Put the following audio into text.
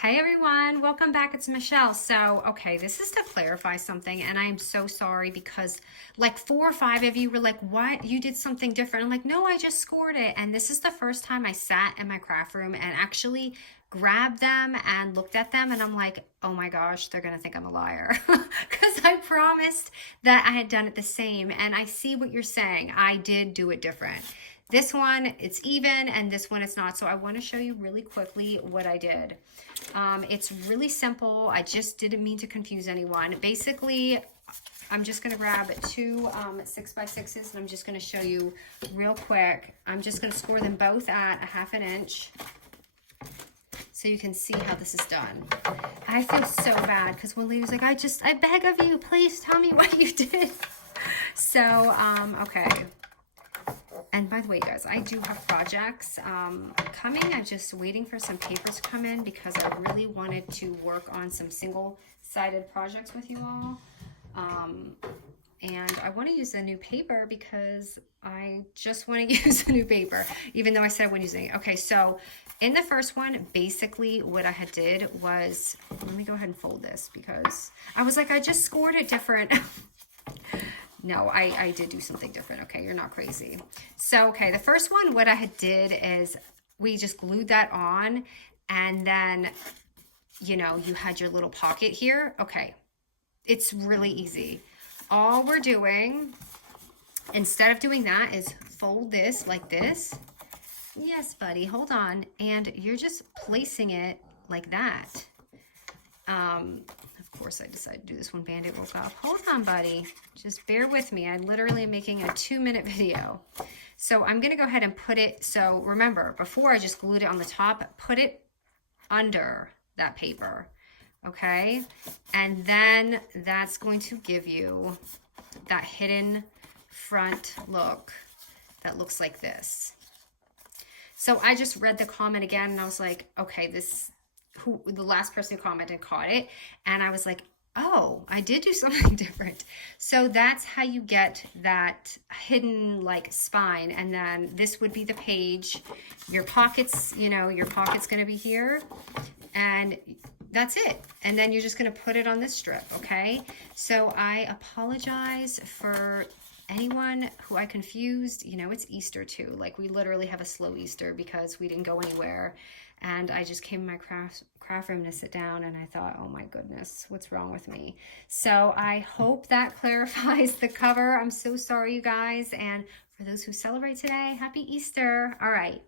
Hey everyone, welcome back. It's Michelle. So, okay, this is to clarify something, and I'm so sorry because like 4 or 5 of you were like, "What? You did something different." I'm like, "No, I just scored it." And this is the first time I sat in my craft room and actually grabbed them and looked at them, and I'm like, "Oh my gosh, they're gonna think I'm a liar," because I promised that I had done it the same, and I see what you're saying. I did do it different. This one, it's even, and this one, it's not. So I want to show you really quickly what I did. It's really simple. I just didn't mean to confuse anyone. Basically, I'm just going to grab two 6x6s, and I'm just going to show you real quick. I'm just going to score them both at 1/2 inch so you can see how this is done. I feel so bad because one lady was like, I beg of you, please tell me what you did. So, okay. And by the way, guys, I do have projects coming. I'm just waiting for some papers to come in because I really wanted to work on some single-sided projects with you all. And I want to use a new paper because I just want to use a new paper, even though I said I wasn't using it. Okay, so in the first one, basically what I had did was, let me go ahead and fold this because I was like, I just scored it different. No, I did do something different. Okay, you're not crazy. So, okay, the first one, what I had did is we just glued that on, and then, you know, you had your little pocket here. Okay, it's really easy. All we're doing, instead of doing that, is fold this like this. Yes, buddy, hold on. And you're just placing it like that. Of course, I decided to do this when Band-Aid woke up. Hold on, buddy. Just bear with me. I literally am making a 2-minute video. So I'm going to go ahead and put it, so remember, before I just glued it on the top, put it under that paper, okay? And then that's going to give you that hidden front look that looks like this. So I just read the comment again, and I was like, okay, the last person who commented caught it, and I was like, oh, I did do something different. So that's how you get that hidden like spine, and then this would be the page. Your pockets, you know, your pocket's gonna be here, and that's it. And then you're just gonna put it on this strip, okay? So I apologize for anyone who I confused. You know, it's Easter too. Like, we literally have a slow Easter because we didn't go anywhere. And I just came in my craft room to sit down, and I thought, oh my goodness, what's wrong with me? So I hope that clarifies the cover. I'm so sorry, you guys. And for those who celebrate today, happy Easter. All right.